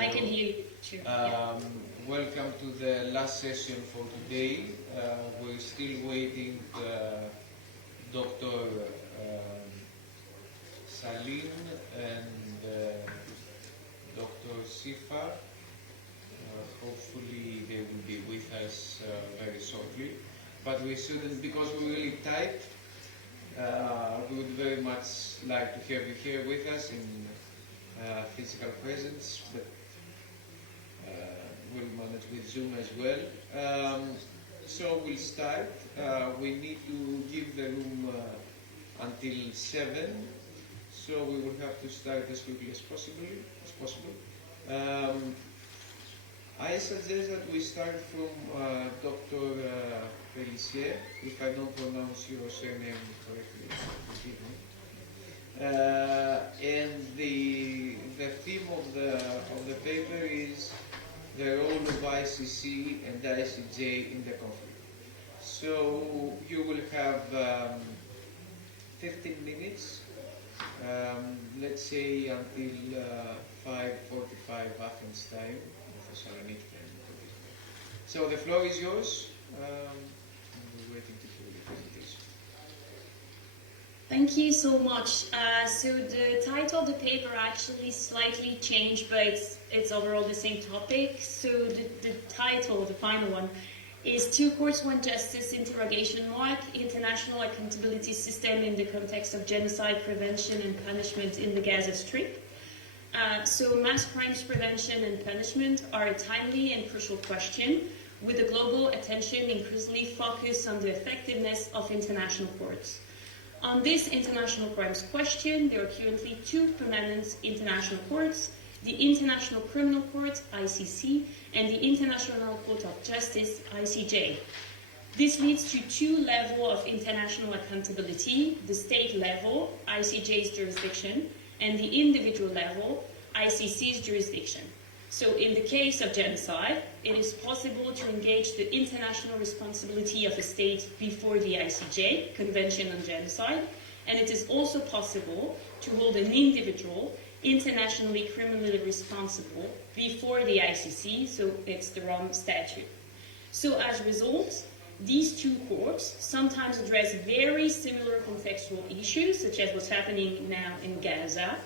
I can hear you too. Welcome to the last session for today. We're still waiting Dr. Salim and Dr. Sifa. Hopefully they will be with us very shortly. But we shouldn't, because we're really tight, we would very much like to have you here with us in physical presence, but we'll manage with Zoom as well. So we'll start. We need to give the room until 7, so we will have to start as quickly as possible. I suggest that we start from Dr. Pellissier, if I don't pronounce your surname correctly. And the theme of the paper is the role of ICC and ICJ in the conflict. So you will have 15 minutes, let's say until 5:45 Athens time, Thessaloniki time. So the floor is yours. We're waiting to hear the presentation. Thank you so much. So the title of the paper actually slightly changed, but it's overall the same topic. So the title, the final one, is Two Courts, One Justice, International Accountability System in the Context of Genocide Prevention and Punishment in the Gaza Strip. So mass crimes prevention and punishment are a timely and crucial question, with the global attention increasingly focused on the effectiveness of international courts. On this international crimes question, there are currently two permanent international courts, the International Criminal Court, ICC, and the International Court of Justice, ICJ. This leads to two levels of international accountability, the state level, ICJ's jurisdiction, and the individual level, ICC's jurisdiction. So in the case of genocide, it is possible to engage the international responsibility of a state before the ICJ, Convention on Genocide, and it is also possible to hold an individual internationally criminally responsible before the ICC, so it's the Rome Statute. So as a result, these two courts sometimes address very similar contextual issues, such as what's happening now in Gaza.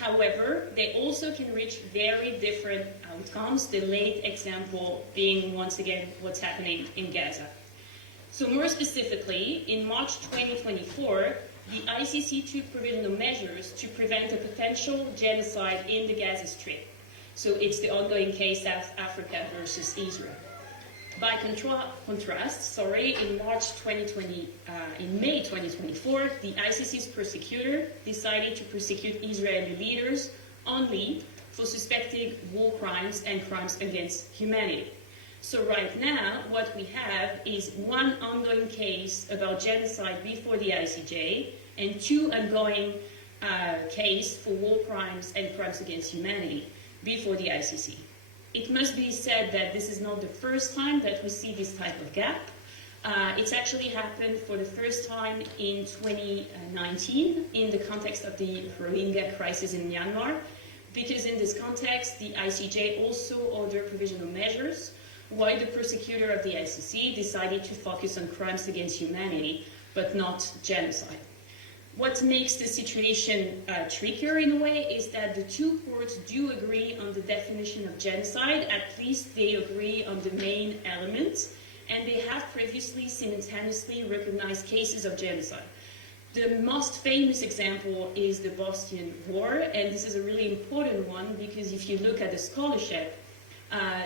However, they also can reach very different outcomes, the late example being, once again, what's happening in Gaza. So more specifically, in March 2024, the ICC took provisional measures to prevent a potential genocide in the Gaza Strip. So it's the ongoing case of Africa versus Israel. By contrast, in May 2024, the ICC's prosecutor decided to prosecute Israeli leaders only for suspecting war crimes and crimes against humanity. So right now, what we have is one ongoing case about genocide before the ICJ and two ongoing cases for war crimes and crimes against humanity before the ICC. It must be said that this is not the first time that we see this type of gap. It's actually happened for the first time in 2019 in the context of the Rohingya crisis in Myanmar, because in this context, the ICJ also ordered provisional measures, while the prosecutor of the ICC decided to focus on crimes against humanity, but not genocide. What makes the situation trickier in a way is that the two courts do agree on the definition of genocide, at least they agree on the main elements, and they have previously simultaneously recognized cases of genocide. The most famous example is the Bosnian War, and this is a really important one because if you look at the scholarship,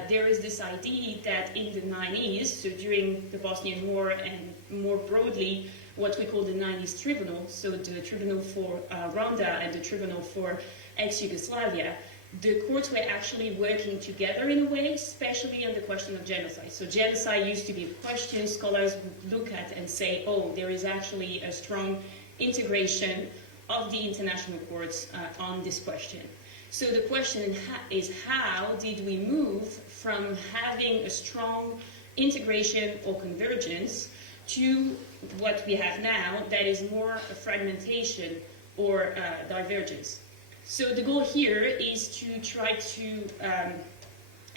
there is this idea that in the 90s, so during the Bosnian War and more broadly, what we call the 90s tribunal, so the tribunal for Rwanda and the tribunal for ex-Yugoslavia, the courts were actually working together in a way, especially on the question of genocide. So genocide used to be a question scholars would look at and say, oh, there is actually a strong integration of the international courts on this question. So the question is, how did we move from having a strong integration or convergence to what we have now, that is more a fragmentation or divergence? So the goal here is to try to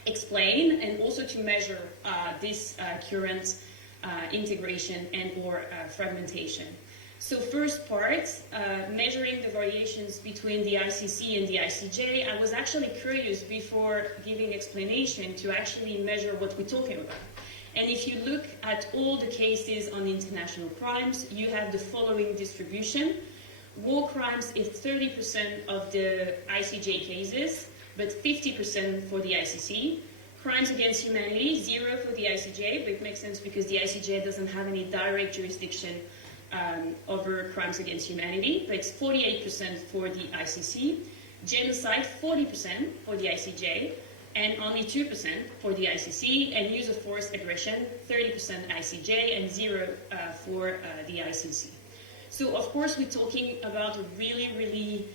explain and also to measure this current integration and or fragmentation. So first part, measuring the variations between the ICC and the ICJ, I was actually curious before giving explanation to actually measure what we're talking about. And if you look at all the cases on international crimes, you have the following distribution. War crimes is 30% of the ICJ cases, but 50% for the ICC. Crimes against humanity, 0 for the ICJ, but it makes sense because the ICJ doesn't have any direct jurisdiction over crimes against humanity, but it's 48% for the ICC. Genocide, 40% for the ICJ, and only 2% for the ICC, and use of force aggression, 30% ICJ, and 0 for the ICC. So, of course, we're talking about a really, really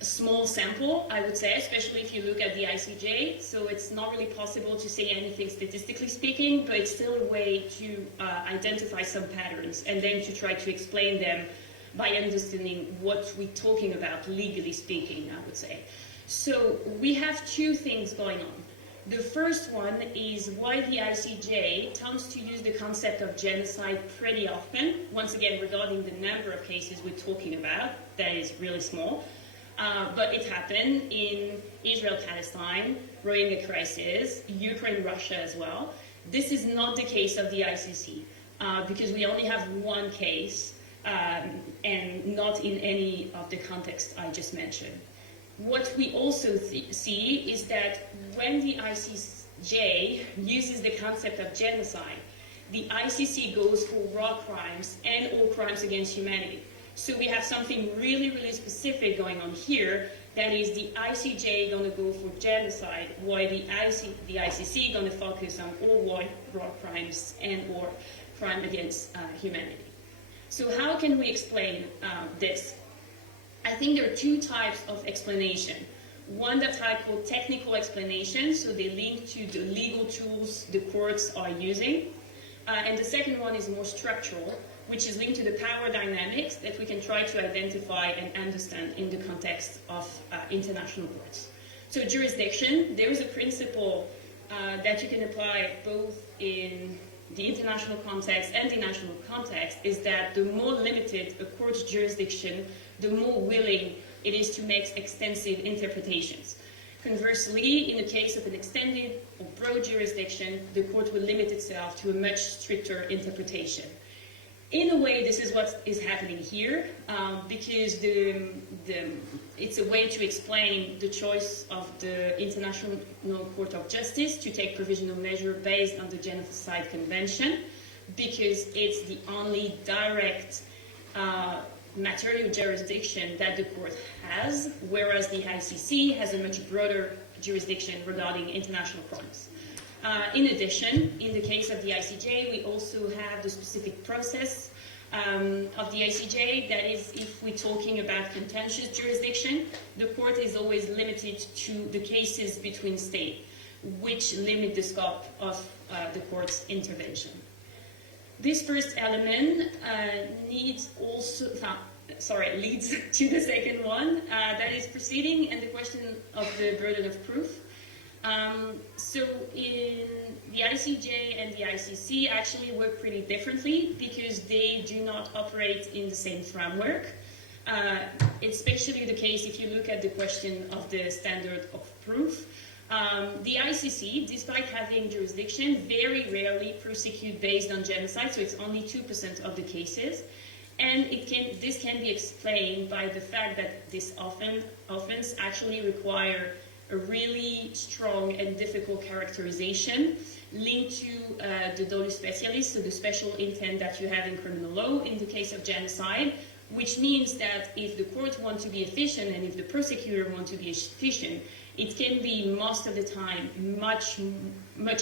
small sample, I would say, especially if you look at the ICJ. So it's not really possible to say anything statistically speaking, but it's still a way to identify some patterns and then to try to explain them by understanding what we're talking about, legally speaking, I would say. So we have two things going on. The first one is why the ICJ tends to use the concept of genocide pretty often, once again regarding the number of cases we're talking about, that is really small. But it happened in Israel, Palestine, Rohingya crisis, Ukraine, Russia as well. This is not the case of the ICC because we only have one case and not in any of the contexts I just mentioned. What we also see is that when the ICJ uses the concept of genocide, the ICC goes for raw crimes and all crimes against humanity. So we have something really, really specific going on here. That is the ICJ going to go for genocide, while the ICC going to focus on all raw crimes and or crime against humanity. So how can we explain this? I think there are two types of explanation. One that I call technical explanation, so they link to the legal tools the courts are using. And the second one is more structural, which is linked to the power dynamics that we can try to identify and understand in the context of international courts. So jurisdiction, there is a principle that you can apply both in the international context and the national context, is that the more limited a court's jurisdiction, the more willing it is to make extensive interpretations. Conversely, in the case of an extended or broad jurisdiction, the court will limit itself to a much stricter interpretation. In a way, this is what is happening here, because it's a way to explain the choice of the International Court of Justice to take provisional measure based on the Genocide Convention, because it's the only direct material jurisdiction that the court has, whereas the ICC has a much broader jurisdiction regarding international crimes. In addition, in the case of the ICJ, we also have the specific process of the ICJ. That is, if we're talking about contentious jurisdiction, the court is always limited to the cases between states, which limit the scope of the court's intervention. This first element leads to the second one, that is proceeding and the question of the burden of proof. So in the ICJ and the ICC actually work pretty differently because they do not operate in the same framework. It's especially the case if you look at the question of the standard of proof. The ICC, despite having jurisdiction, very rarely prosecute based on genocide, so it's only 2% of the cases. And this can be explained by the fact that this offense actually require a really strong and difficult characterization linked to the dolus specialis, so the special intent that you have in criminal law in the case of genocide, which means that if the court wants to be efficient and if the prosecutor wants to be efficient, it can be most of the time much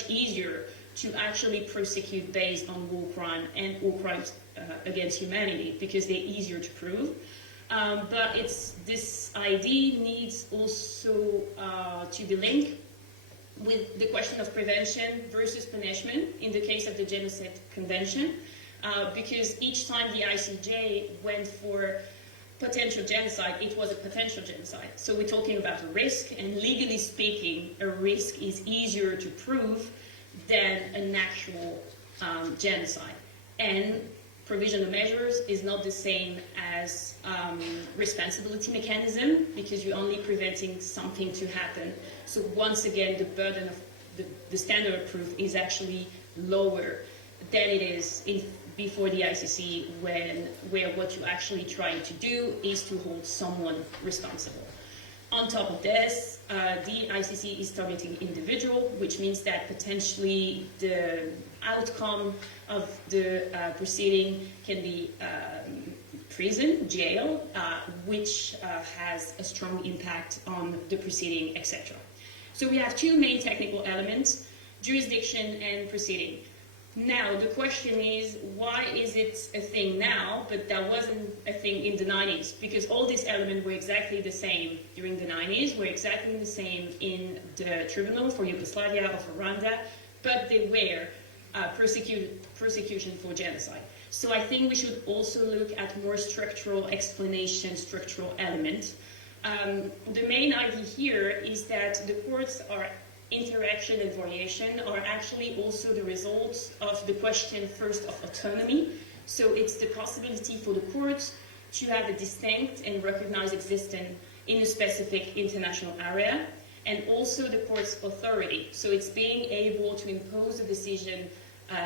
easier to actually prosecute based on war crime and war crimes against humanity because they're easier to prove. But this idea needs also to be linked with the question of prevention versus punishment in the case of the Genocide Convention, because each time the ICJ went for potential genocide, it was a potential genocide. So we're talking about a risk, and legally speaking, a risk is easier to prove than an actual genocide. And provision of measures is not the same as responsibility mechanism, because you're only preventing something to happen. So once again, the burden of the standard of proof is actually lower than it is before the ICC, where what you're actually trying to do is to hold someone responsible. On top of this, the ICC is targeting individual, which means that potentially the outcome of the proceeding can be prison, jail, which has a strong impact on the proceeding, etc. So we have two main technical elements, jurisdiction and proceeding. Now, the question is, why is it a thing now, but that wasn't a thing in the 90s? Because all these elements were exactly the same during the 90s, were exactly the same in the tribunal for Yugoslavia or for Rwanda, but they were persecution for genocide. So I think we should also look at more structural explanation, structural element. The main idea here is that the courts are interaction and variation are actually also the results of the question first of autonomy. So it's the possibility for the courts to have a distinct and recognized existence in a specific international area, and also the court's authority. So it's being able to impose a decision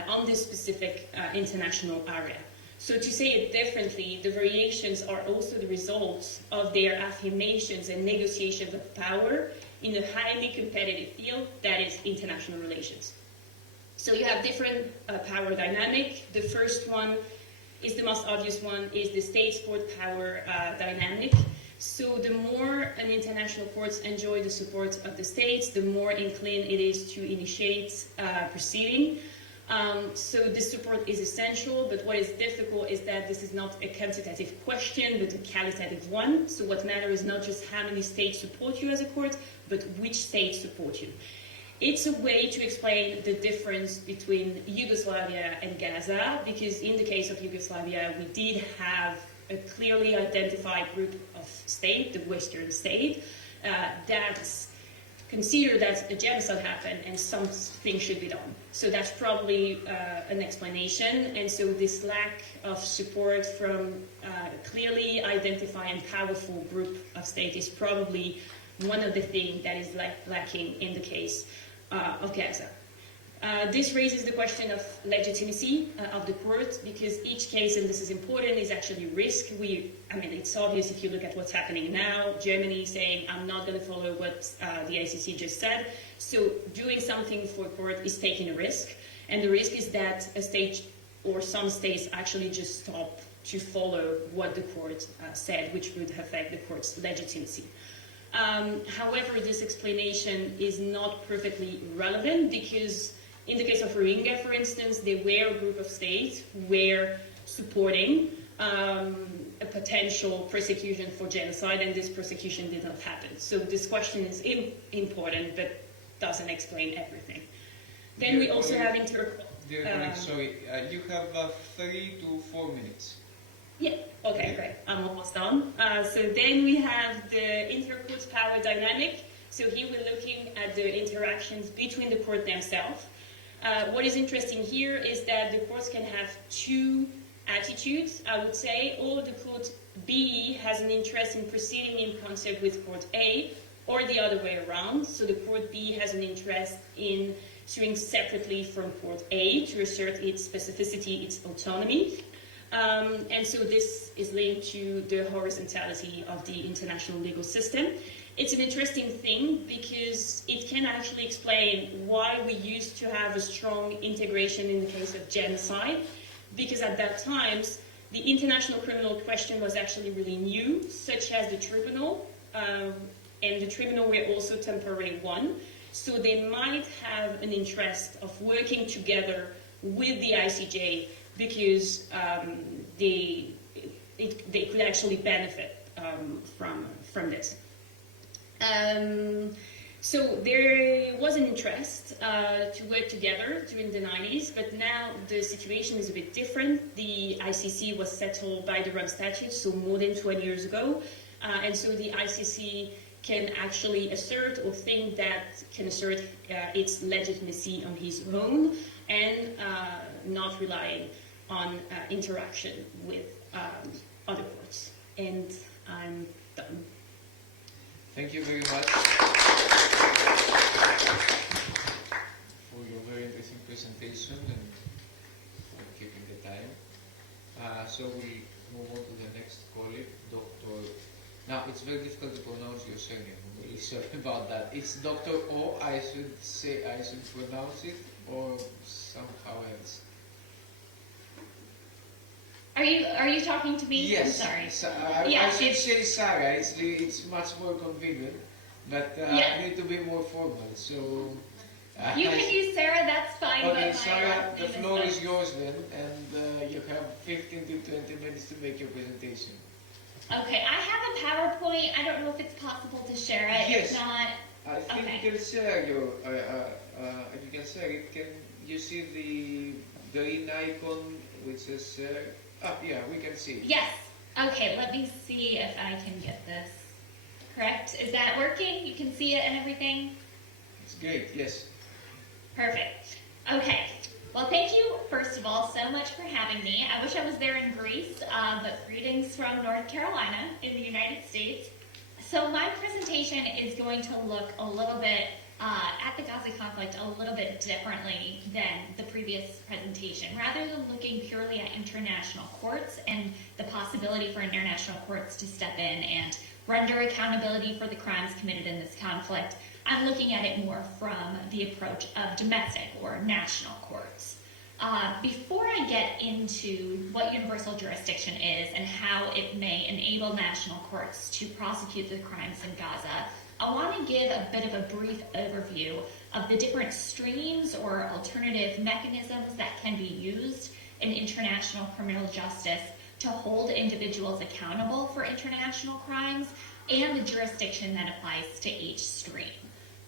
on this specific international area. So to say it differently, the variations are also the results of their affirmations and negotiations of power in a highly competitive field that is international relations. So you have different power dynamic. The first one is the most obvious one, is the state-sport power dynamic. So the more an international courts enjoy the support of the states, the more inclined it is to initiate proceeding. So this support is essential, but what is difficult is that this is not a quantitative question, but a qualitative one. So what matters is not just how many states support you as a court, but which states support you. It's a way to explain the difference between Yugoslavia and Gaza, because in the case of Yugoslavia, we did have a clearly identified group of states, the Western state, that consider that a genocide happened and something should be done. So that's probably an explanation. And so this lack of support from a clearly identified and powerful group of states is probably one of the things that is lacking in the case of Gaza. This raises the question of legitimacy of the court, because each case, and this is important, is actually risk. I mean, it's obvious if you look at what's happening now. Germany saying, I'm not going to follow what the ICC just said. So doing something for court is taking a risk. And the risk is that a state or some states actually just stop to follow what the court said, which would affect the court's legitimacy. However, this explanation is not perfectly relevant, because in the case of Rohingya, for instance, they were a group of states were supporting a potential persecution for genocide, and this persecution did not happen. So this question is important, but doesn't explain everything. Then we also have sorry, you have 3 to 4 minutes. Yeah, okay, great. I'm almost done. So then we have the inter-court power dynamic. So here we're looking at the interactions between the court themselves. What is interesting here is that the courts can have two attitudes, I would say, or the court B has an interest in proceeding in concert with court A, or the other way around. So the court B has an interest in suing separately from court A to assert its specificity, its autonomy. And so this is linked to the horizontality of the international legal system. It's an interesting thing because it can actually explain why we used to have a strong integration in the case of genocide, because at that time, the international criminal question was actually really new, such as the tribunal, and the tribunal were also temporary one. So they might have an interest of working together with the ICJ, because they could actually benefit from this. So there was an interest to work together during the 90s, but now the situation is a bit different. The ICC was settled by the Rome Statute, so more than 20 years ago, and so the ICC can actually assert or think that can assert its legitimacy on his own and not relying on interaction with other courts. And I'm done. Thank you very much for your very interesting presentation and for keeping the time. So we move on to the next colleague, Dr. Now, it's very difficult to pronounce your surname. I'm really sorry about that. It's Dr. O, I should pronounce it, or somehow else. Are you talking to me? Yes. I'm sorry. I should say Sarah. It's much more convenient, but I need to be more formal. So you can use Sarah. That's fine. Okay, Sarah, the floor is yours then, and you have 15 to 20 minutes to make your presentation. Okay, I have a PowerPoint. I don't know if it's possible to share it. Yes. If not, I think okay. you can share your. If you can share it, can you see the green icon which says share? Yeah, we can see. Yes. Okay, let me see if I can get this correct. Is that working? You can see it and everything? It's great, yes. Perfect. Okay. Well, thank you, first of all, so much for having me. I wish I was there in Greece, but greetings from North Carolina in the United States. So my presentation is going to look a little bit at the Gaza conflict a little bit differently than the previous presentation. Rather than looking purely at international courts and the possibility for international courts to step in and render accountability for the crimes committed in this conflict, I'm looking at it more from the approach of domestic or national courts. Before I get into what universal jurisdiction is and how it may enable national courts to prosecute the crimes in Gaza, I want to give a bit of a brief overview of the different streams or alternative mechanisms that can be used in international criminal justice to hold individuals accountable for international crimes and the jurisdiction that applies to each stream.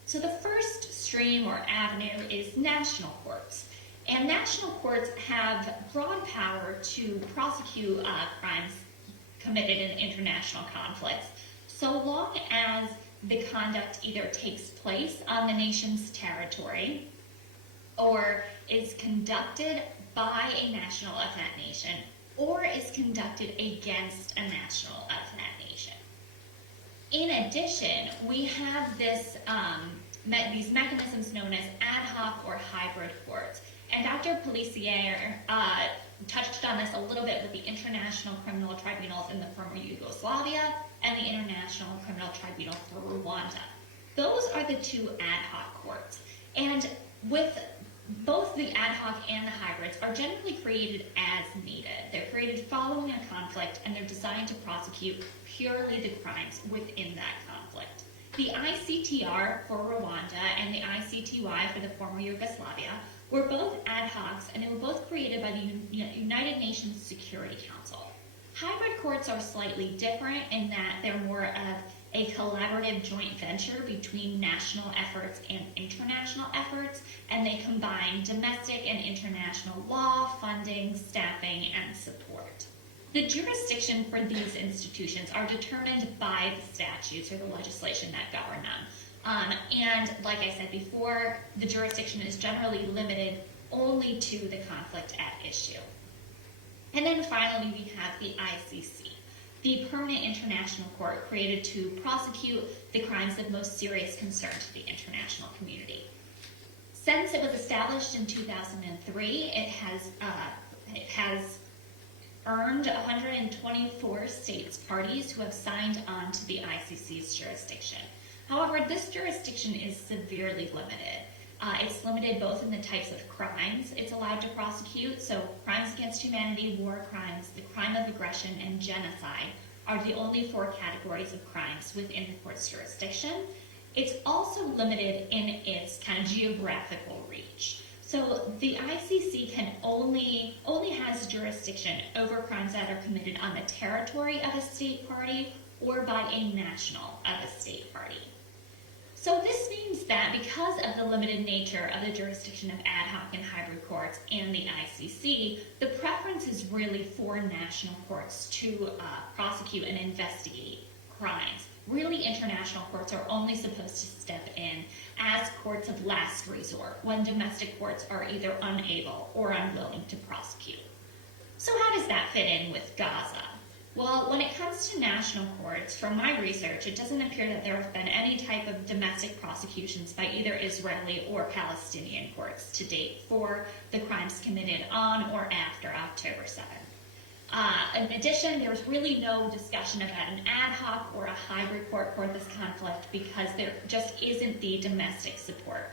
So the first stream or avenue is national courts. And national courts have broad power to prosecute crimes committed in international conflicts, so long as the conduct either takes place on the nation's territory or is conducted by a national of that nation or is conducted against a national of that nation. In addition, we have this, these mechanisms known as ad hoc or hybrid courts. And Dr. Policier touched on this a little bit with the International Criminal Tribunals in the former Yugoslavia and the International Criminal Tribunal for Rwanda. Those are the two ad hoc courts. And with both the ad hoc and the hybrids are generally created as needed. They're created following a conflict and they're designed to prosecute purely the crimes within that conflict. The ICTR for Rwanda and the ICTY for the former Yugoslavia were both ad hocs, and they were both created by the United Nations Security Council. Hybrid courts are slightly different in that they're more of a collaborative joint venture between national efforts and international efforts, and they combine domestic and international law, funding, staffing, and support. The jurisdiction for these institutions are determined by the statutes or the legislation that govern them. And like I said before, the jurisdiction is generally limited only to the conflict at issue. And then finally, we have the ICC, the Permanent International Court created to prosecute the crimes of most serious concern to the international community. Since it was established in 2003, it has earned 124 states parties who have signed on to the ICC's jurisdiction. However, this jurisdiction is severely limited. It's limited both in the types of crimes it's allowed to prosecute, so crimes against humanity, war crimes, the crime of aggression, and genocide are the only 4 categories of crimes within the court's jurisdiction. It's also limited in its kind of geographical reach. So the ICC can only has jurisdiction over crimes that are committed on the territory of a state party or by a national of a state party. So this means that because of the limited nature of the jurisdiction of ad hoc and hybrid courts and the ICC, the preference is really for national courts to prosecute and investigate crimes. Really, international courts are only supposed to step in as courts of last resort when domestic courts are either unable or unwilling to prosecute. So how does that fit in with Gaza? Well, when it comes to national courts, from my research, it doesn't appear that there have been any type of domestic prosecutions by either Israeli or Palestinian courts to date for the crimes committed on or after October 7th. In addition, there's really no discussion about an ad hoc or a hybrid court for this conflict because there just isn't the domestic support,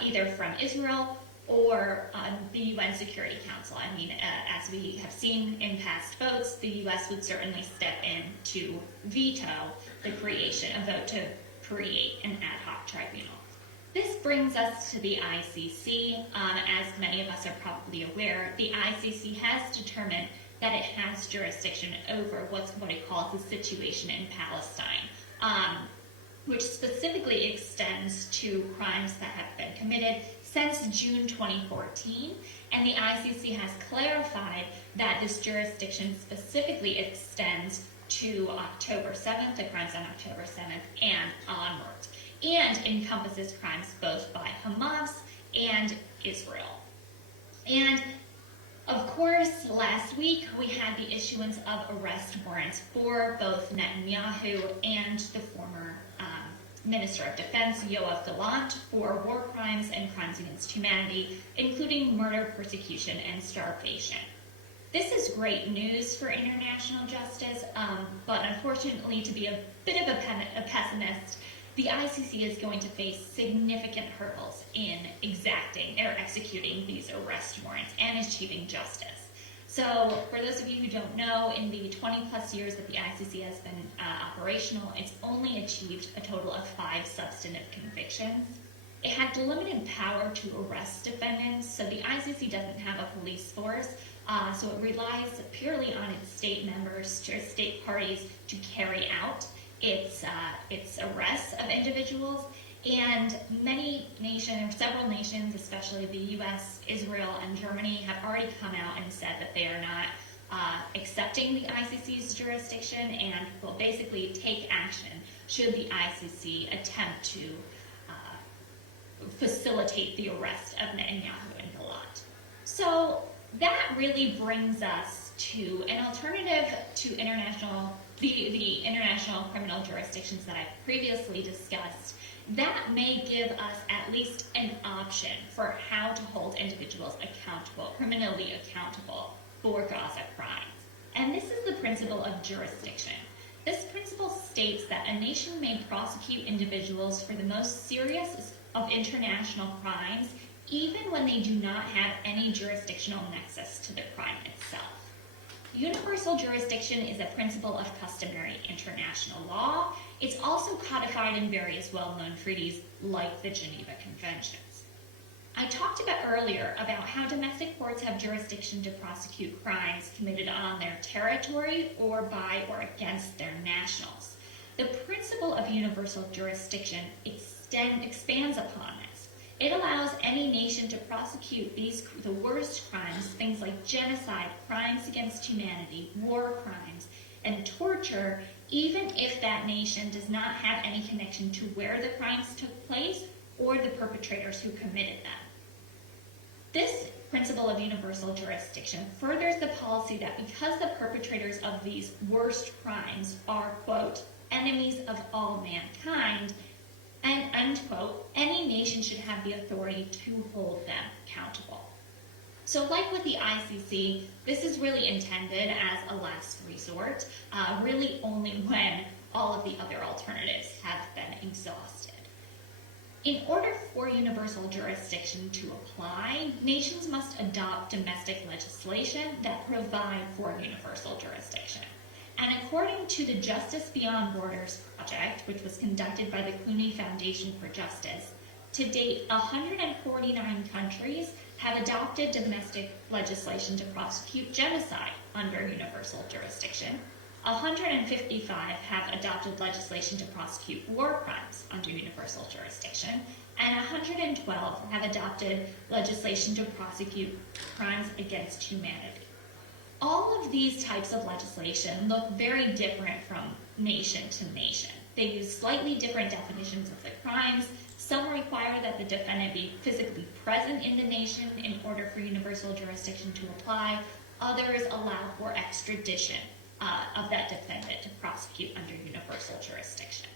either from Israel or the UN Security Council. I mean, as we have seen in past votes, the US would certainly step in to veto the creation, a vote to create an ad hoc tribunal. This brings us to the ICC. As many of us are probably aware, the ICC has determined that it has jurisdiction over what it calls the situation in Palestine, which specifically extends to crimes that have been committed since June 2014, and the ICC has clarified that this jurisdiction specifically extends to October 7th, the crimes on October 7th, and onwards, and encompasses crimes both by Hamas and Israel. And of course, last week we had the issuance of arrest warrants for both Netanyahu and the former Minister of Defense, Yoav Gallant, for war crimes and crimes against humanity, including murder, persecution, and starvation. This is great news for international justice, but unfortunately, to be a bit of a pessimist, the ICC is going to face significant hurdles in exacting or executing these arrest warrants and achieving justice. So, for those of you who don't know, in the 20 plus years that the ICC has been operational, it's only achieved a total of 5 substantive convictions. It had limited power to arrest defendants, so the ICC doesn't have a police force, so it relies purely on its state members, or state parties, to carry out its arrests of individuals. And many nations, or several nations, especially the US, Israel, and Germany, have already come out and said that they are not accepting the ICC's jurisdiction and will basically take action should the ICC attempt to facilitate the arrest of Netanyahu and Gallant. So that really brings us to an alternative to the international criminal jurisdictions that I've previously discussed that may give us at least an option for how to hold individuals accountable, criminally accountable for Gaza crimes. And this is the principle of jurisdiction. This principle states that a nation may prosecute individuals for the most serious of international crimes, even when they do not have any jurisdictional nexus to the crime itself. Universal jurisdiction is a principle of customary international law. It's also codified in various well-known treaties like the Geneva Conventions. I talked about earlier about how domestic courts have jurisdiction to prosecute crimes committed on their territory or by or against their nationals. The principle of universal jurisdiction expands upon this. It allows any nation to prosecute the worst crimes, things like genocide, crimes against humanity, war crimes, and torture, even if that nation does not have any connection to where the crimes took place or the perpetrators who committed them. This principle of universal jurisdiction furthers the policy that because the perpetrators of these worst crimes are, quote, enemies of all mankind, and, end quote, any nation should have the authority to hold them accountable. So like with the ICC, this is really intended as a last resort, really only when all of the other alternatives have been exhausted. In order for universal jurisdiction to apply, nations must adopt domestic legislation that provide for universal jurisdiction. And according to the Justice Beyond Borders project, which was conducted by the Clooney Foundation for Justice, to date, 149 countries have adopted domestic legislation to prosecute genocide under universal jurisdiction, 155 have adopted legislation to prosecute war crimes under universal jurisdiction, and 112 have adopted legislation to prosecute crimes against humanity. All of these types of legislation look very different from nation to nation. They use slightly different definitions of the crimes. Some require that the defendant be physically present in the nation in order for universal jurisdiction to apply. Others allow for extradition of that defendant to prosecute under universal jurisdiction.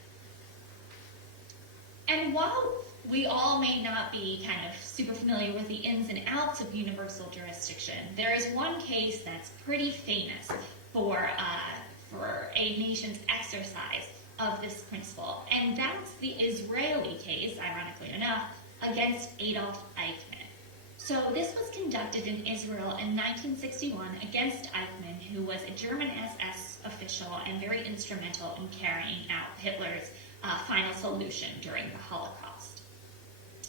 And while we all may not be kind of super familiar with the ins and outs of universal jurisdiction, there is one case that's pretty famous for a nation's exercise of this principle, and that's the Israeli case, ironically enough, against Adolf Eichmann. So this was conducted in Israel in 1961 against Eichmann, who was a German SS official and very instrumental in carrying out Hitler's final solution during the Holocaust.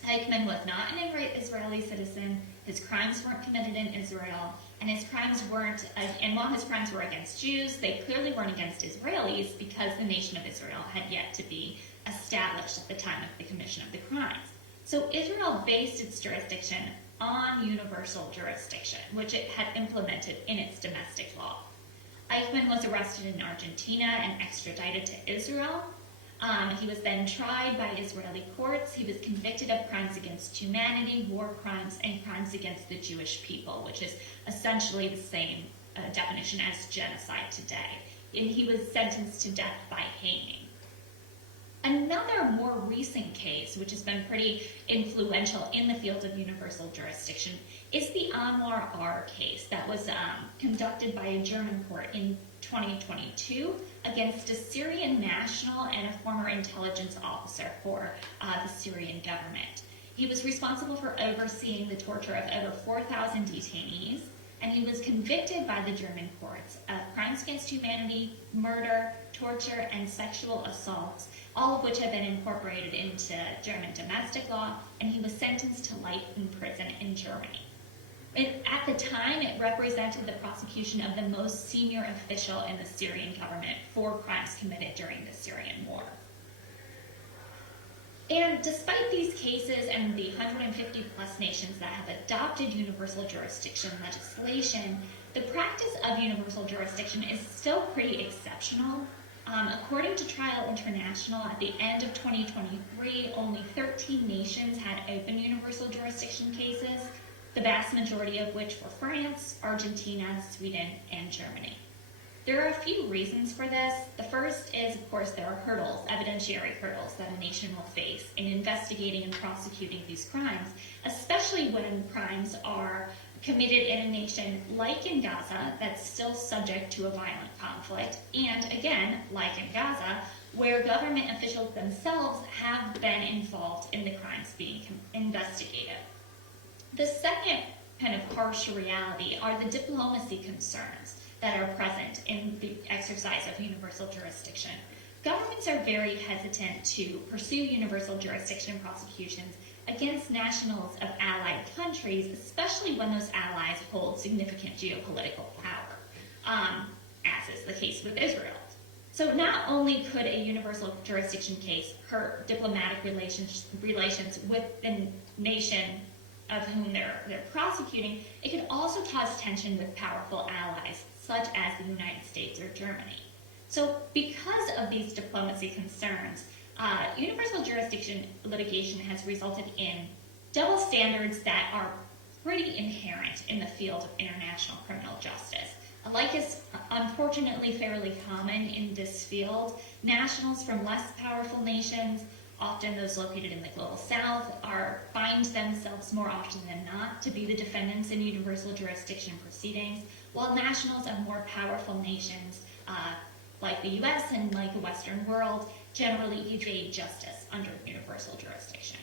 Eichmann was not an Israeli citizen. His crimes weren't committed in Israel, and his crimes weren't. And while his crimes were against Jews, they clearly weren't against Israelis because the nation of Israel had yet to be established at the time of the commission of the crimes. So Israel based its jurisdiction on universal jurisdiction, which it had implemented in its domestic law. Eichmann was arrested in Argentina and extradited to Israel. He was then tried by Israeli courts. He was convicted of crimes against humanity, war crimes, and crimes against the Jewish people, which is essentially the same definition as genocide today. And he was sentenced to death by hanging. Another more recent case, which has been pretty influential in the field of universal jurisdiction, is the Anwar R case that was conducted by a German court in 2022 against a Syrian national and a former intelligence officer for the Syrian government. He was responsible for overseeing the torture of over 4,000 detainees, and he was convicted by the German courts of crimes against humanity, murder, torture, and sexual assaults, all of which have been incorporated into German domestic law, and he was sentenced to life in prison in Germany. At the time, it represented the prosecution of the most senior official in the Syrian government for crimes committed during the Syrian war. And despite these cases and the 150 plus nations that have adopted universal jurisdiction legislation, the practice of universal jurisdiction is still pretty exceptional. According to Trial International, at the end of 2023, only 13 nations had open universal jurisdiction cases, the vast majority of which were France, Argentina, Sweden, and Germany. There are a few reasons for this. The first is, of course, there are hurdles, evidentiary hurdles, that a nation will face in investigating and prosecuting these crimes, especially when crimes are committed in a nation like in Gaza that's still subject to a violent conflict, and again, like in Gaza, where government officials themselves have been involved in the crimes being investigated. The second kind of harsh reality are the diplomacy concerns that are present in the exercise of universal jurisdiction. Governments are very hesitant to pursue universal jurisdiction prosecutions against nationals of allied countries, especially when those allies hold significant geopolitical power, as is the case with Israel. So not only could a universal jurisdiction case hurt diplomatic relations with the nation of whom they're prosecuting, it could also cause tension with powerful allies, such as the United States or Germany. So because of these diplomacy concerns, universal jurisdiction litigation has resulted in double standards that are pretty inherent in the field of international criminal justice. Like is unfortunately fairly common in this field, nationals from less powerful nations, often those located in the global south, find themselves more often than not to be the defendants in universal jurisdiction proceedings, while nationals of more powerful nations, like the US and like the Western world, generally evade justice under universal jurisdiction.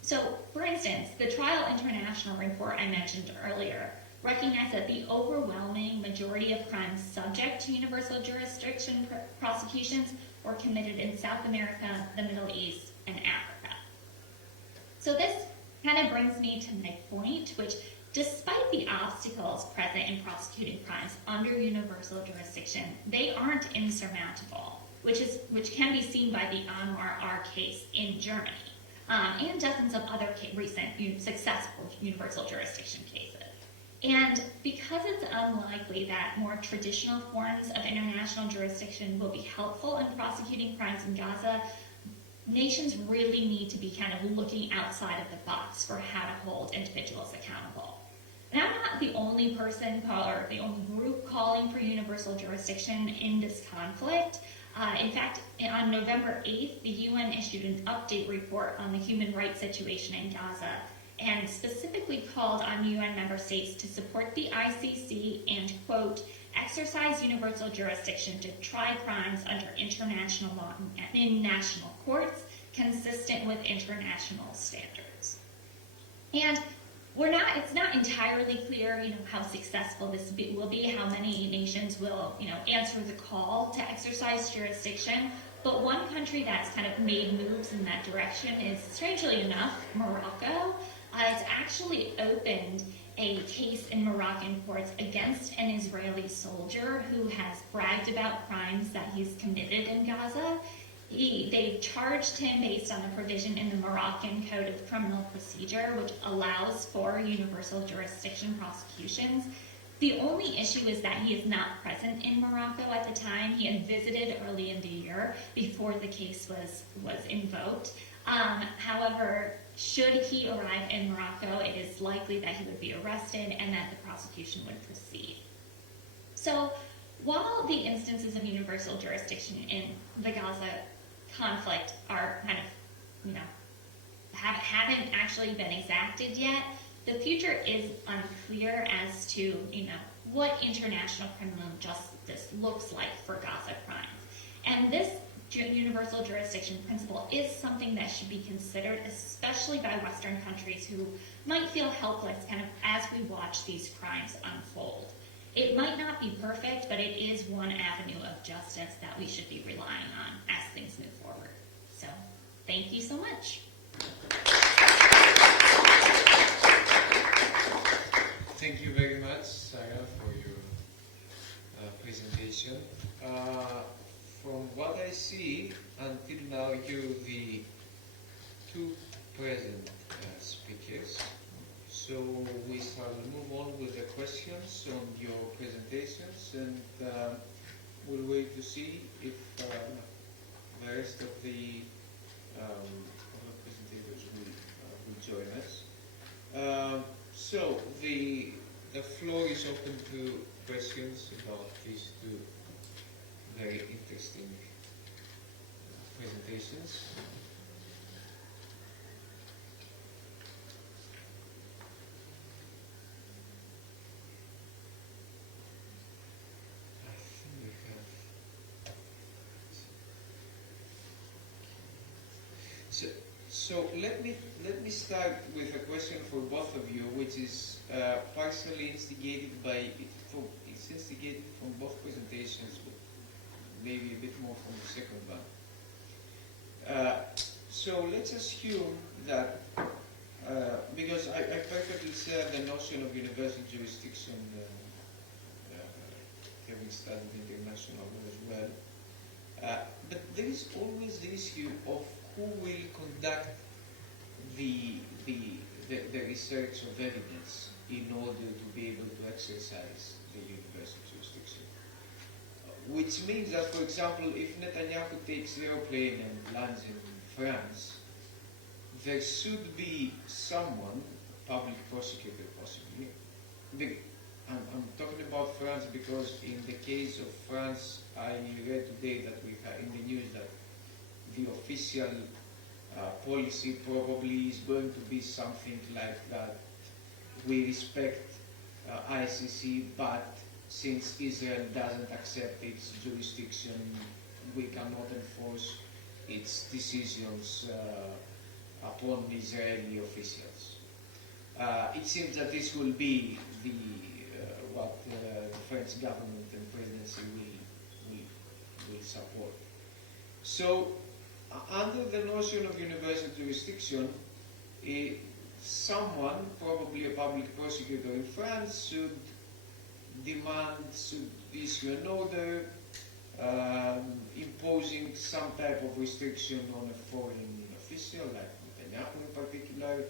So, for instance, the Trial International report I mentioned earlier recognized that the overwhelming majority of crimes subject to universal jurisdiction prosecutions were committed in South America, the Middle East, and Africa. So this kind of brings me to my point, which Despite the obstacles present in prosecuting crimes under universal jurisdiction, they aren't insurmountable, which can be seen by the Anwar R case in Germany, and dozens of other recent successful universal jurisdiction cases. And because it's unlikely that more traditional forms of international jurisdiction will be helpful in prosecuting crimes in Gaza, nations really need to be kind of looking outside of the box for how to hold individuals accountable. And I'm not the only person or the only group calling for universal jurisdiction in this conflict. In fact, on November 8th, the UN issued an update report on the human rights situation in Gaza and specifically called on UN member states to support the ICC and, quote, exercise universal jurisdiction to try crimes under international law in national courts consistent with international standards. And it's not entirely clear, how successful this will be, how many nations will, answer the call to exercise jurisdiction. But one country that's kind of made moves in that direction is, strangely enough, Morocco. It's actually opened a case in Moroccan courts against an Israeli soldier who has bragged about crimes that he's committed in Gaza. They charged him based on a provision in the Moroccan Code of Criminal Procedure, which allows for universal jurisdiction prosecutions. The only issue is that he is not present in Morocco at the time. He had visited early in the year before the case was invoked. However, should he arrive in Morocco, it is likely that he would be arrested and that the prosecution would proceed. So, while the instances of universal jurisdiction in the Gaza conflict are kind of, haven't actually been exacted yet, the future is unclear as to, what international criminal justice looks like for Gaza crimes. And this universal jurisdiction principle is something that should be considered, especially by Western countries who might feel helpless kind of as we watch these crimes unfold. It might not be perfect, but it is one avenue of justice that we should be relying on as things move forward. So, thank you so much. Thank you very much, Sarah, for your presentation. From what I see, until now, you're the two present speakers. So we shall move on with the questions on your presentations, and we'll wait to see if the rest of the presentators will join us. So the floor is open to questions about these two very interesting presentations. I think we have. So let me start with a question for both of you, which is partially instigated it's instigated from both presentations, but maybe a bit more from the second one. So let's assume that, because I perfectly share the notion of universal jurisdiction, having studied international law as well, but there is always the issue of who will conduct the research of evidence in order to be able to exercise the universal jurisdiction. Which means that, for example, if Netanyahu takes the airplane and lands in France, there should be someone, a public prosecutor possibly. I'm talking about France because in the case of France, I read today that we have in the news that the official policy probably is going to be something like that. We respect ICC, but since Israel doesn't accept its jurisdiction, we cannot enforce its decisions upon Israeli officials. It seems that this will be what the French government and presidency will support. So, under the notion of universal jurisdiction, someone, probably a public prosecutor in France, should issue an order imposing some type of restriction on a foreign official, like Netanyahu in particular,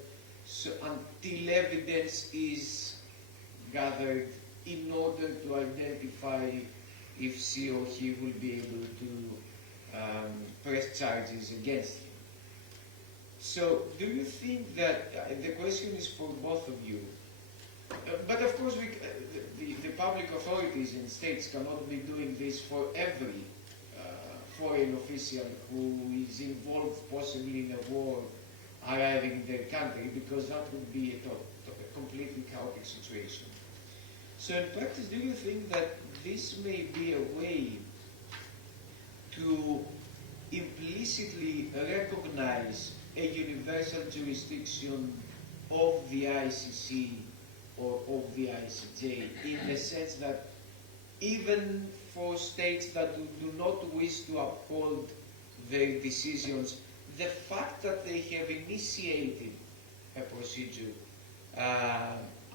so until evidence is gathered in order to identify if she or he will be able to press charges against him. So, do you think that, the question is for both of you, but of course the public authorities and states cannot be doing this for every foreign official who is involved possibly in a war arriving in their country, because that would be a completely chaotic situation. So in practice, do you think that this may be a way to implicitly recognize a universal jurisdiction of the ICC or of the ICJ, in the sense that even for states that do not wish to uphold their decisions, the fact that they have initiated a procedure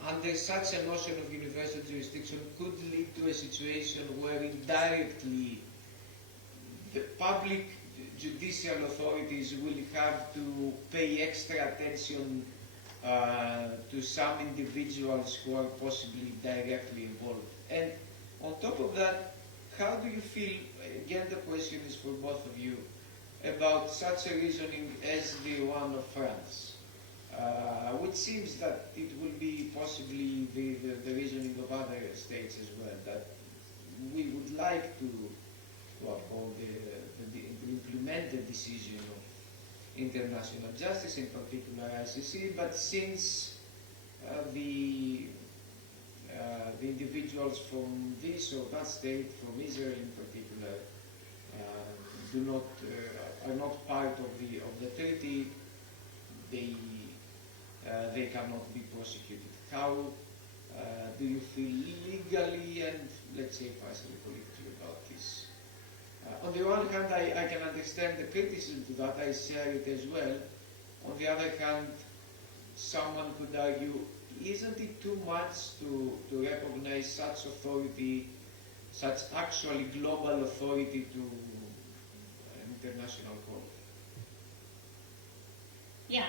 under such a notion of universal jurisdiction could lead to a situation where indirectly the public judicial authorities will have to pay extra attention to some individuals who are possibly directly involved. And on top of that, how do you feel, again the question is for both of you, about such a reasoning as the one of France, which seems that it will be possibly the reasoning of other states as well, that we would like to uphold the implemented decision of international justice, in particular ICC, but since the individuals from this or that state, from Israel in particular, are not part of the treaty, they cannot be prosecuted. How do you feel legally and, let's say, partially politically about this? On the one hand, I can understand the criticism to that, I share it as well. On the other hand, someone could argue, isn't it too much to recognize such authority, such actually global authority to an international court? Yeah.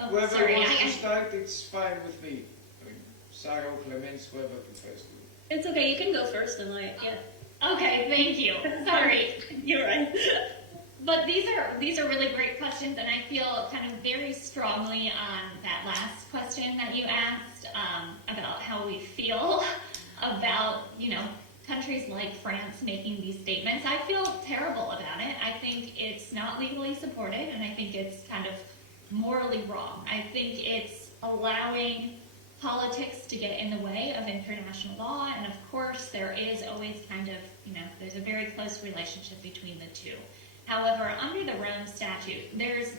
Oh, Whoever sorry. wants to start, it's fine with me. I mean, Sarah or Clemens, whoever prefers to. It's okay, you can go first and yeah. Okay, thank you. Sorry. You're right. But these are really great questions, and I feel kind of very strongly on that last question that you asked about how we feel about, countries like France making these statements. I feel terrible about it. I think it's not legally supported, and I think it's kind of morally wrong. I think it's allowing politics to get in the way of international law, and of course there is always kind of, there's a very close relationship between the two. However, under the Rome Statute, there's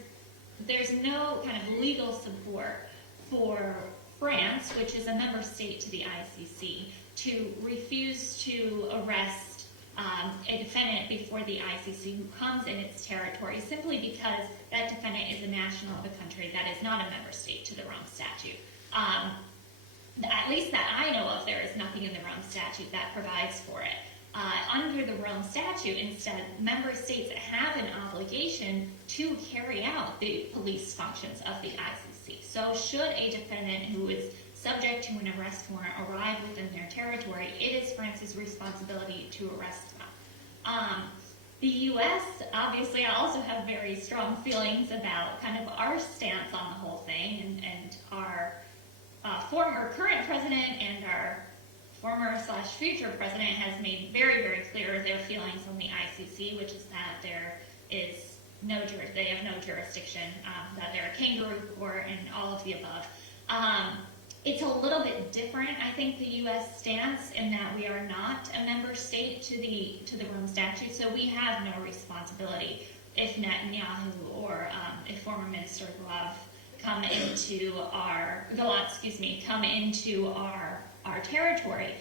no kind of legal support for France, which is a member state to the ICC, to refuse to arrest a defendant before the ICC who comes in its territory simply because that defendant is a national of a country that is not a member state to the Rome Statute. At least that I know of, there is nothing in the Rome Statute that provides for it. Under the Rome Statute, instead, member states have an obligation to carry out the police functions of the ICC. So should a defendant who is subject to an arrest warrant arrive within their territory, it is France's responsibility to arrest them. The U.S., obviously, I also have very strong feelings about kind of our stance on the whole thing, and our former current president and our former/future president has made very, very clear their feelings on the ICC, which is that they have no jurisdiction, that they're a kangaroo court, and all of the above. It's a little bit different, I think, the U.S. stance in that we are not a member state to the Rome Statute, so we have no responsibility if Netanyahu or if former Minister Gallant come into our territory.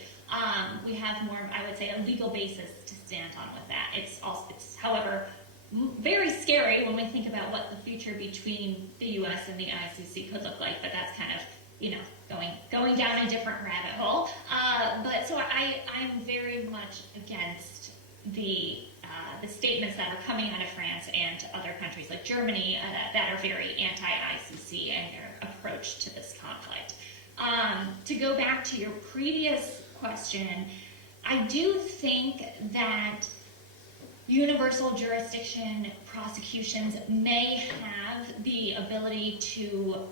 We have more, I would say, a legal basis to stand on with that. It's however, very scary when we think about what the future between the U.S. and the ICC could look like, but that's kind of, going down a different rabbit hole. But so I'm very much against the statements that are coming out of France and other countries like Germany that are very anti-ICC in their approach to this conflict. To go back to your previous question, I do think that universal jurisdiction prosecutions may have the ability to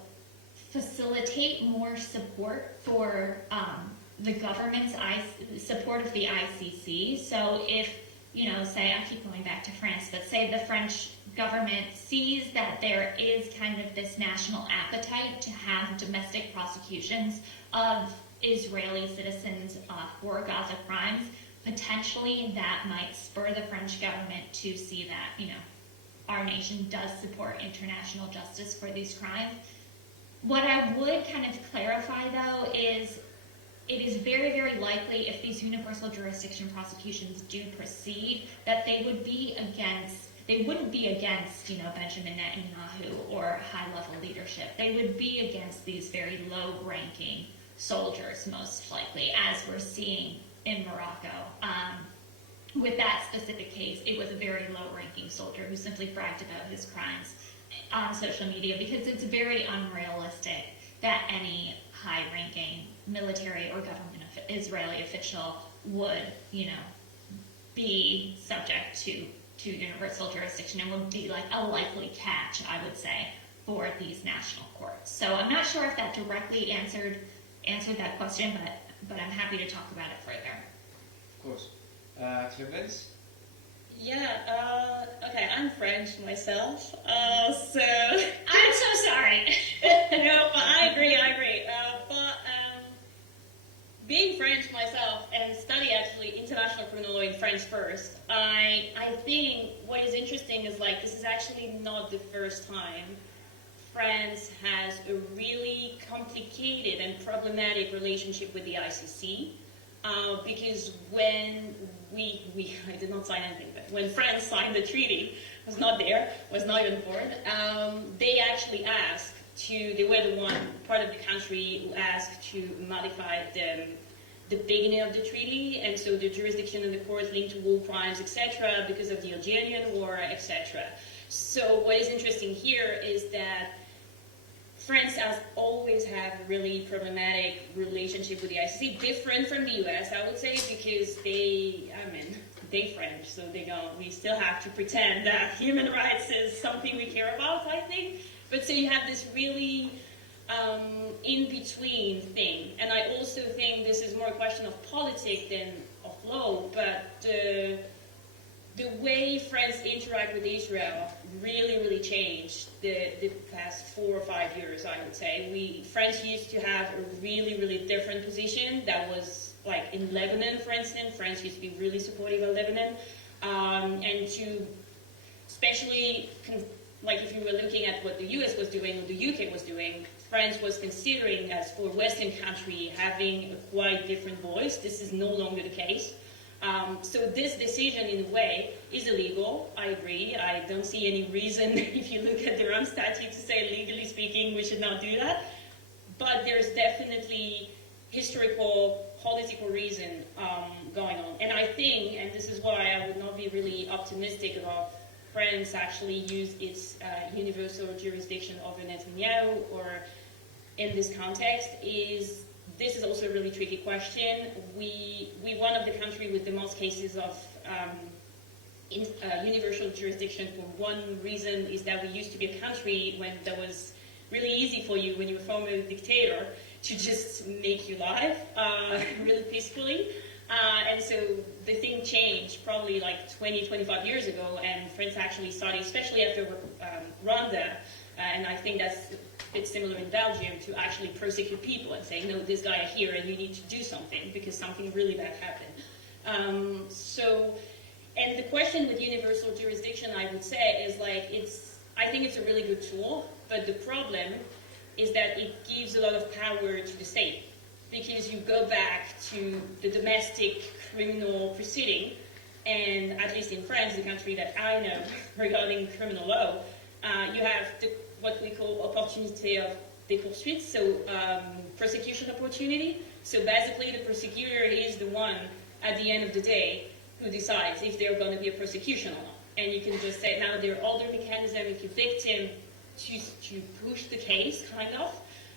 facilitate more support for the government's support of the ICC. So if, say, I keep going back to France, but say the French government sees that there is kind of this national appetite to have domestic prosecutions of Israeli citizens for Gaza crimes, potentially that might spur the French government to see that, our nation does support international justice for these crimes. What I would kind of clarify, though, is it is very, very likely if these universal jurisdiction prosecutions do proceed that they wouldn't be against, Benjamin Netanyahu or high-level leadership. They would be against these very low-ranking soldiers, most likely, as we're seeing in Morocco. With that specific case, it was a very low-ranking soldier who simply bragged about his crimes on social media because it's very unrealistic that any high-ranking military or government Israeli official would, be subject to universal jurisdiction and would be like a likely catch, I would say, for these national courts. So I'm not sure if that directly answered that question, but I'm happy to talk about it further. Of course. Clemens? Yeah, okay, I'm French myself, so... I'm so sorry. No, but I agree. Being French myself and study actually international criminal law in French first, I think what is interesting is this is actually not the first time France has a really complicated and problematic relationship with the ICC. Because when I did not sign anything, but when France signed the treaty, was not even born, they actually asked they were the part of the country who asked to modify the beginning of the treaty, and so the jurisdiction of the court linked to war crimes, etc., because of the Algerian War, etc. So what is interesting here is that France has always had a really problematic relationship with the ICC, different from the US, I would say, because they're French, so we still have to pretend that human rights is something we care about, I think. But so you have this really in-between thing. And I also think this is more a question of politics than of law, but the way France interact with Israel really, really changed the past 4 or 5 years, I would say. France used to have a really, really different position that was in Lebanon, for instance. France used to be really supportive of Lebanon. And to especially, if you were looking at what the US was doing or the UK was doing, France was considering, as for a Western country, having a quite different voice. This is no longer the case. So this decision, in a way, is illegal. I agree. I don't see any reason, if you look at the Rome Statute, to say, legally speaking, we should not do that. But there's definitely historical, political reason going on. And I think, and this is why I would not be really optimistic about France actually use its universal jurisdiction over Netanyahu, or in this context, this is also a really tricky question. We one of the country with the most cases of universal jurisdiction for one reason is that we used to be a country when that was really easy for you when you were a former dictator to just make you live really peacefully. And so the thing changed probably 20, 25 years ago, and France actually started, especially after Rwanda, and I think it's similar in Belgium, to actually prosecute people and say, no, this guy here, and you need to do something because something really bad happened. And the question with universal jurisdiction, I would say, is I think it's a really good tool, but the problem is that it gives a lot of power to the state, because you go back to the domestic criminal proceeding, And at least in France, the country that I know regarding criminal law, you have what we call opportunité de poursuite, so prosecution opportunity. So basically, the prosecutor is the one at the end of the day who decides if there's going to be a prosecution or not. And you can just say, now there are other mechanisms if you're victim to push the case, kind of,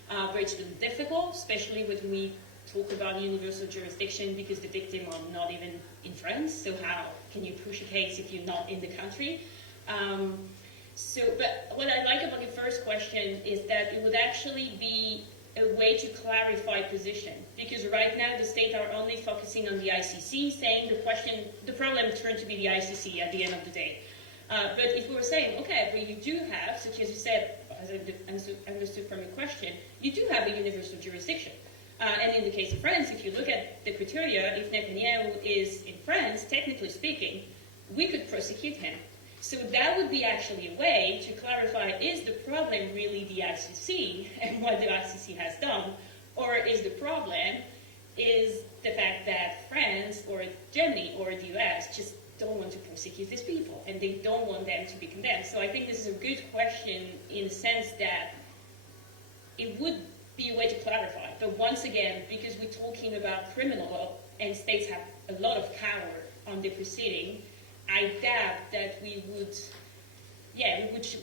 but it's really difficult, especially when we talk about universal jurisdiction, because the victim are not even in France, so how can you push a case if you're not in the country? But what I like about the first question is that it would actually be a way to clarify position, because right now the states are only focusing on the ICC, saying the problem turned to be the ICC at the end of the day. But if we were saying, okay, but you do have, such as you said, as I understood from your question, you do have a universal jurisdiction. And in the case of France, if you look at the criteria, if Netanyahu is in France, technically speaking, we could prosecute him. So that would be actually a way to clarify, is the problem really the ICC and what the ICC has done, or is the problem is the fact that France or Germany or the US just don't want to prosecute these people and they don't want them to be condemned. So I think this is a good question in the sense that it would be a way to clarify. But once again, because we're talking about criminal law and states have a lot of power on the proceeding, I doubt that we would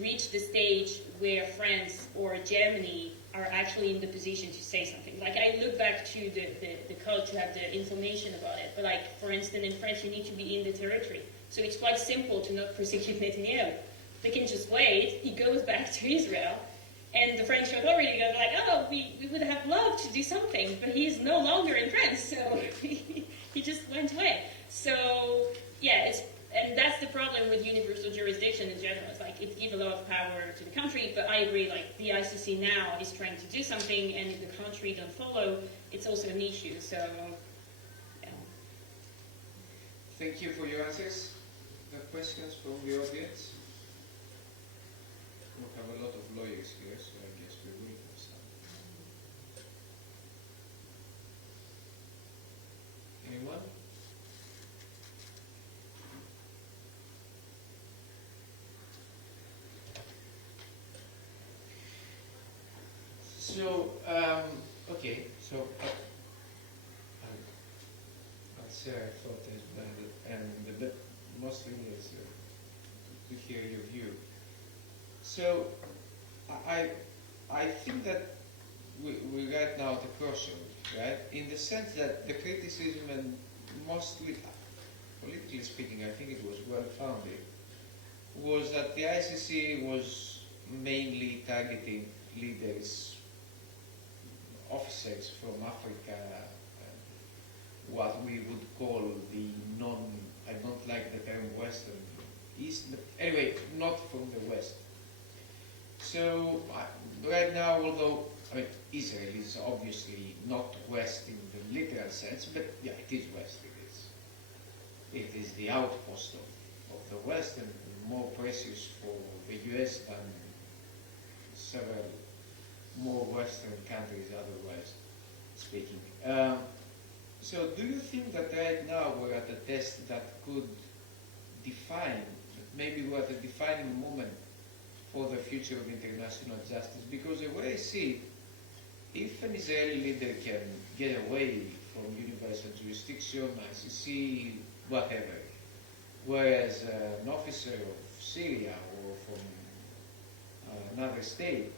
reach the stage where France or Germany are actually in the position to say something. Like, I look back to the code to have the information about it, but like, for instance, in France, you need to be in the territory. So it's quite simple to not prosecute Netanyahu. They can just wait, he goes back to Israel, and the French authority goes like, oh, we would have loved to do something, but he's no longer in France, so he just went away. So, yeah, and that's the problem with universal jurisdiction in general. It's like, it gives a lot of power to the country, but I agree, like, the ICC now is trying to do something, and if the country don't follow, it's also an issue, so, yeah. Thank you for your answers. Questions from the audience? We have a lot of lawyers here, so I guess we will have some. Anyone? So, okay, so I'll say I thought as well, but mostly is to hear your view. So, I think that we're right now at the crossroads, right? In the sense that the criticism, and mostly, politically speaking, I think it was well-founded, was that the ICC was mainly targeting leaders, officers from Africa, what we would call the I don't like the term Western, East, anyway, not from the West. So, right now, although, Israel is obviously not West in the literal sense, but yeah, it is West, it is the outpost of the West and more precious for the US than several more Western countries otherwise speaking. So do you think that right now we're at a test that could define, maybe we're at a defining moment for the future of international justice? Because the way I see it, if an Israeli leader can get away from universal jurisdiction, ICC, whatever, whereas an officer of Syria or from another state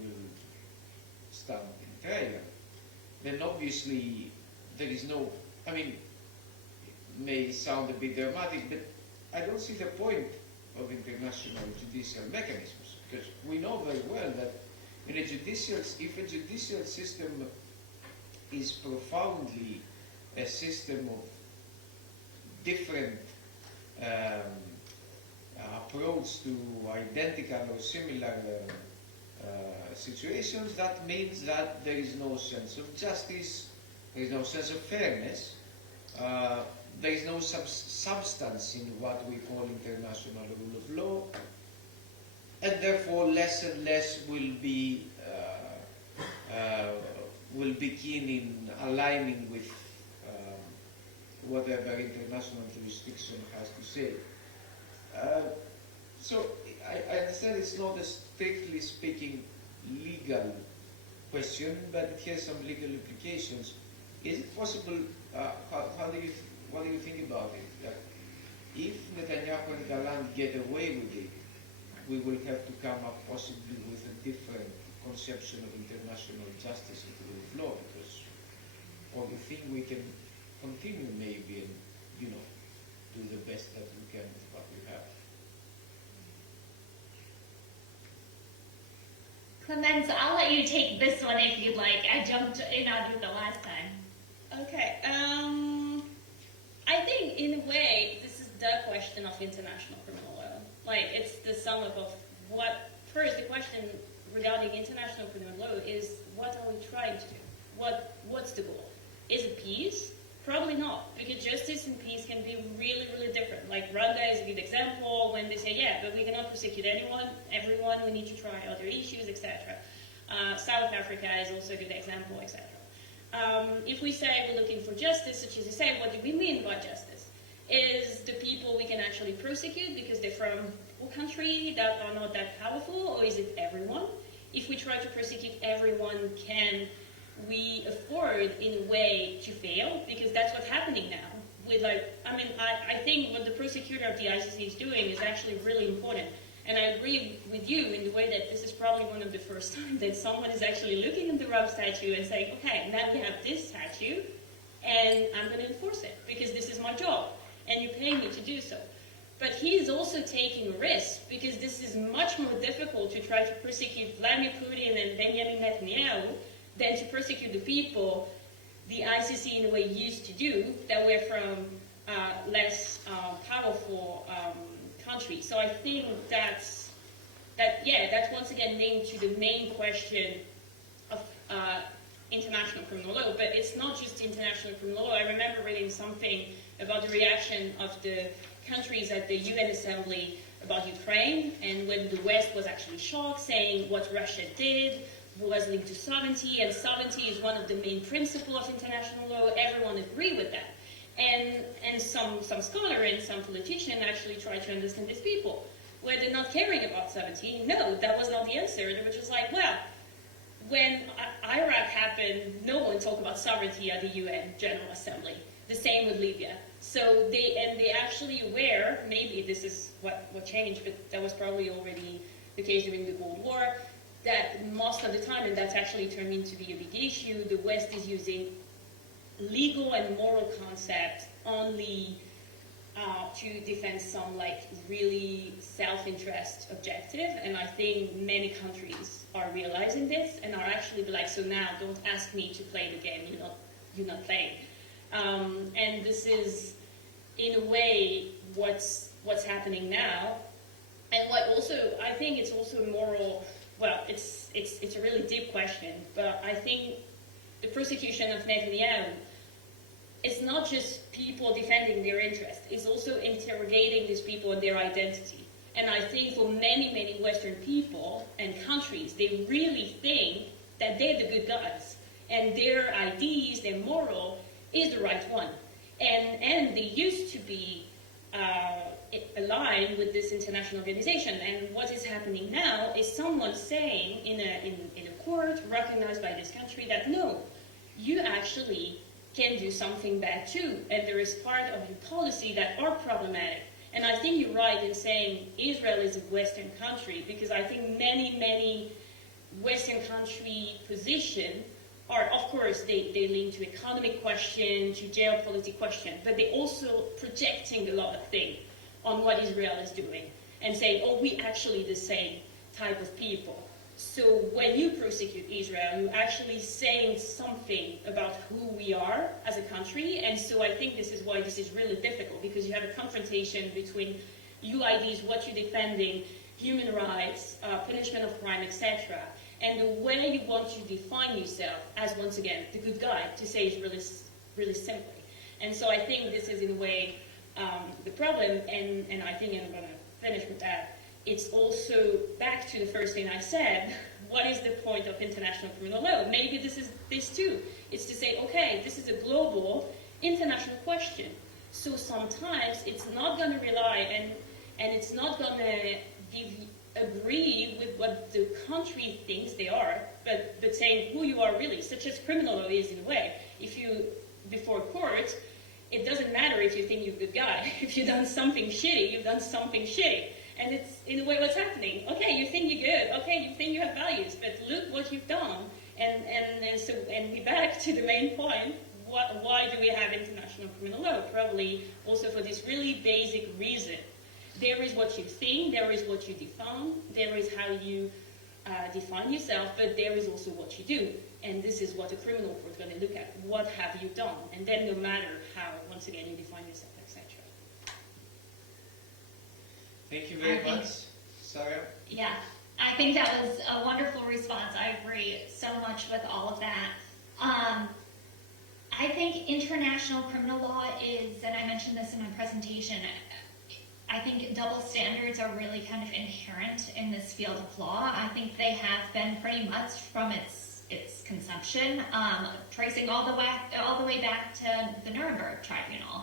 will stand in trial, then obviously there is no, it may sound a bit dramatic, but I don't see the point of international judicial mechanisms, because we know very well that if a judicial system is profoundly a system of different approach to identical or similar situations, that means that there is no sense of justice, there is no sense of fairness, there is no substance in what we call international rule of law, and therefore less and less will be keen in aligning whatever international jurisdiction has to say. So I understand it's not a strictly speaking legal question, but it has some legal implications. Is it possible, what do you think about it? That if Netanyahu and Gallant get away with it, we will have to come up possibly with a different conception of international justice and rule of law, because, or you think we can continue maybe and, you know, do the best that we can with what we have? Clemens, I'll let you take this one if you'd like. I jumped in on it the last time. Okay. I think, in a way, this is the question of international criminal law. Like, it's the sum up of what. First, the question regarding international criminal law is, what are we trying to do? What's the goal? Is it peace? Probably not, because justice and peace can be really, really different. Like, Rwanda is a good example when they say, yeah, but we cannot prosecute everyone, we need to try other issues, etc. South Africa is also a good example, etc. If we say we're looking for justice, such as you say, what do we mean by justice? Is the people we can actually prosecute because they're from a country that are not that powerful, or is it everyone? If we try to prosecute everyone, can we afford, in a way, to fail? Because that's what's happening now. With I think what the prosecutor of the ICC is doing is actually really important. And I agree with you in the way that this is probably one of the first times that someone is actually looking at the Rome statute and saying, okay, now we have this statute, and I'm going to enforce it, because this is my job, and you're paying me to do so. But he is also taking a risk, because this is much more difficult to try to prosecute Vladimir Putin and Benjamin Netanyahu than to prosecute the people the ICC in a way used to do, that were from less powerful countries. So I think that's once again linked to the main question of international criminal law. But it's not just international criminal law. I remember reading something about the reaction of the countries at the UN Assembly about Ukraine, and when the West was actually shocked, saying what Russia did was linked to sovereignty, and sovereignty is one of the main principles of international law. Everyone agreed with that. And some scholar and some politician actually tried to understand these people. Were they not caring about sovereignty? No, that was not the answer. They were just like, well, when Iraq happened, no one talked about sovereignty at the UN General Assembly. The same with Libya. So they actually were, maybe this is what changed, but that was probably already the case during the Cold War, that most of the time, and that's actually turned into be a big issue, the West is using legal and moral concepts only to defend some really self-interest objective, and I think many countries are realizing this and are actually like, so now don't ask me to play the game you're not playing. And this is in a way what's happening now, and what also I think it's also a moral. Well, it's a really deep question, but I think the prosecution of Netanyahu is not just people defending their interest, it's also interrogating these people and their identity. And I think for many, many Western people and countries, they really think that they're the good guys, and their ideas, their moral, is the right one. And they used to be aligned with this international organization. And what is happening now is someone saying in a court recognized by this country that no, you actually can do something bad too, and there is part of your policy that are problematic. And I think you're right in saying Israel is a Western country, because I think many Western country position are, of course, they link to economic question, to geopolitical question, but they also projecting a lot of things on what Israel is doing and saying, oh, we actually the same type of people. So when you prosecute Israel, you're actually saying something about who we are as a country. And so I think this is why this is really difficult, because you have a confrontation between UIDs, what you're defending, human rights, punishment of crime, etc. And the way you want to define yourself as, once again, the good guy, to say is really simply. And so I think this is in a way the problem, and I think I'm going to finish with that. It's also back to the first thing I said, what is the point of international criminal law? Maybe this is this too. It's to say, okay, this is a global, international question. So sometimes it's not going to rely and it's not going to agree with what the country thinks they are, but saying who you are really, such as criminal law is in a way. If you, before court, it doesn't matter if you think you're a good guy. If you've done something shitty, you've done something shitty. And it's, in a way, what's happening. Okay, you think you're good. Okay, you think you have values, but look what you've done. And we're back to the main point. Why do we have international criminal law? Probably also for this really basic reason. There is what you think, there is what you define, there is how you define yourself, but there is also what you do. And this is what a criminal court is going to look at. What have you done? And then no matter how, once again, you define yourself, etc. Thank you very much, Sarah. Yeah, I think that was a wonderful response. I agree so much with all of that. I think international criminal law is, and I mentioned this in my presentation, I think double standards are really kind of inherent in this field of law. I think they have been pretty much from its conception, tracing all the way back to the Nuremberg Tribunal.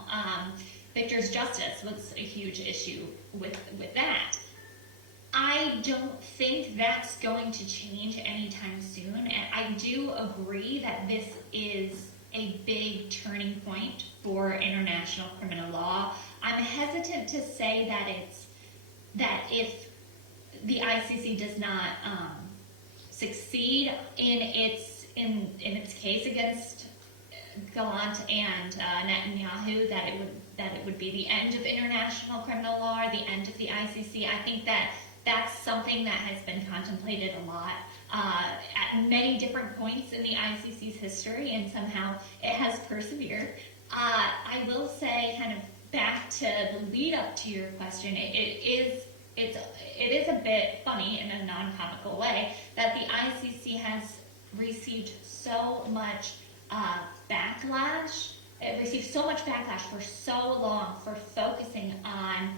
Victor's justice was a huge issue with that. I don't think that's going to change anytime soon, and I do agree that this is a big turning point for international criminal law. I'm hesitant to say that if the ICC does not succeed in its case against Gallant and Netanyahu, that it would be the end of international criminal law or the end of the ICC. I think that that's something that has been contemplated a lot at many different points in the ICC's history, and somehow it has persevered. I will say, kind of back to the lead up to your question, it is a bit funny in a non-comical way that the ICC has received so much backlash. It received so much backlash for so long for focusing on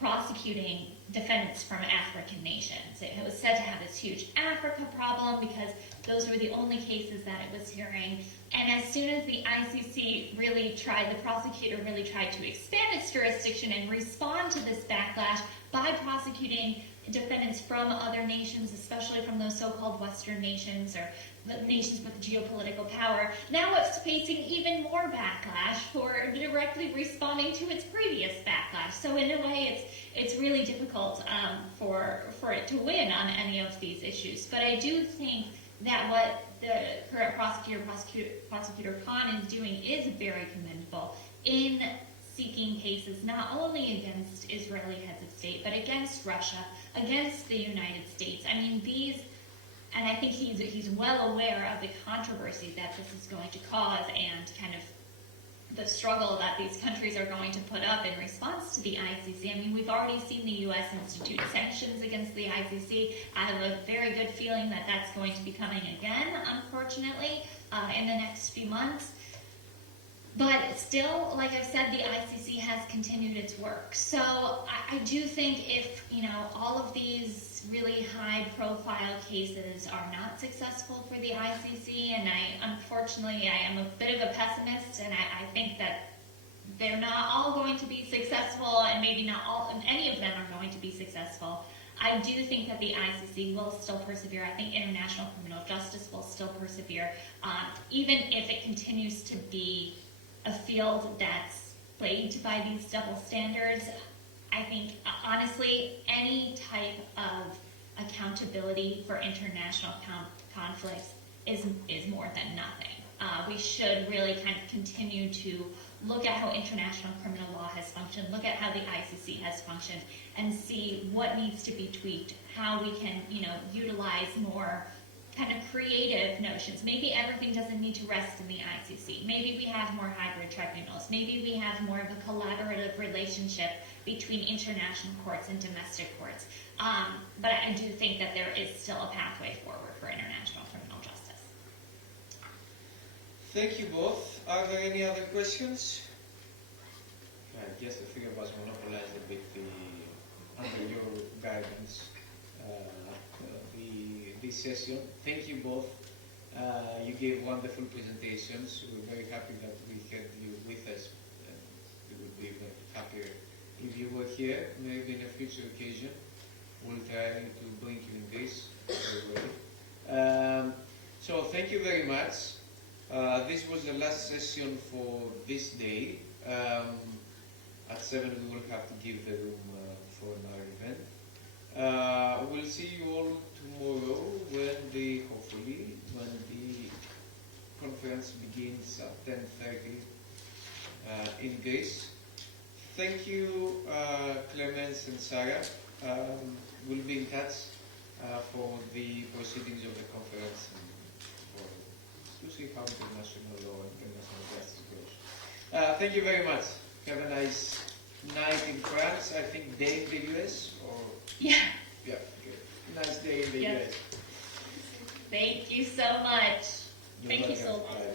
prosecuting defendants from African nations. It was said to have this huge Africa problem because those were the only cases that it was hearing. And as soon as the ICC the prosecutor really tried to expand its jurisdiction and respond to this backlash by prosecuting defendants from other nations, especially from those so-called Western nations or the nations with geopolitical power, now it's facing even more backlash for directly responding to its previous backlash. So in a way, it's really difficult for it to win on any of these issues. But I do think that what the current prosecutor Khan is doing is very commendable in seeking cases not only against Israeli heads of state, but against Russia, against the United States. I mean, and I think he's well aware of the controversy that this is going to cause and kind of the struggle that these countries are going to put up in response to the ICC. I mean, we've already seen the U.S. institute sanctions against the ICC. I have a very good feeling that that's going to be coming again, unfortunately, in the next few months. But still, like I said, the ICC has continued its work. So I do think if, all of these really high-profile cases are not successful for the ICC, and unfortunately, I am a bit of a pessimist, and I think that they're not all going to be successful, and maybe not any of them are going to be successful. I do think that the ICC will still persevere. I think international criminal justice will still persevere, even if it continues to be a field that's plagued by these double standards. I think, honestly, any type of accountability for international conflicts is more than nothing. We should really kind of continue to look at how international criminal law has functioned, look at how the ICC has functioned, and see what needs to be tweaked, how we can, utilize more kind of creative notions. Maybe everything doesn't need to rest in the ICC. Maybe we have more hybrid tribunals. Maybe we have more of a collaborative relationship between international courts and domestic courts. But I do think that there is still a pathway forward for international criminal justice. Thank you both. Are there any other questions? I guess the three of us monopolized a bit under your guidance this session. Thank you both You gave wonderful presentations. We're very happy that we had you with us. And we would be even happier if you were here. Maybe in a future occasion, we'll try to bring you in Greece. So thank you very much. This was the last session for this day. At 7 we will have to give the room for another event. We'll see you all tomorrow hopefully, when the conference begins at 10:30 in Greece. Thank you, Clemens and Sarah. We'll be in touch for the proceedings of the conference and to see how international law and international justice goes. Thank you very much. Have a nice night in France. I think day in the US or Yeah. yeah. Okay. Nice day in the Yeah. US. Thank you so much. You're Thank you welcome. so much.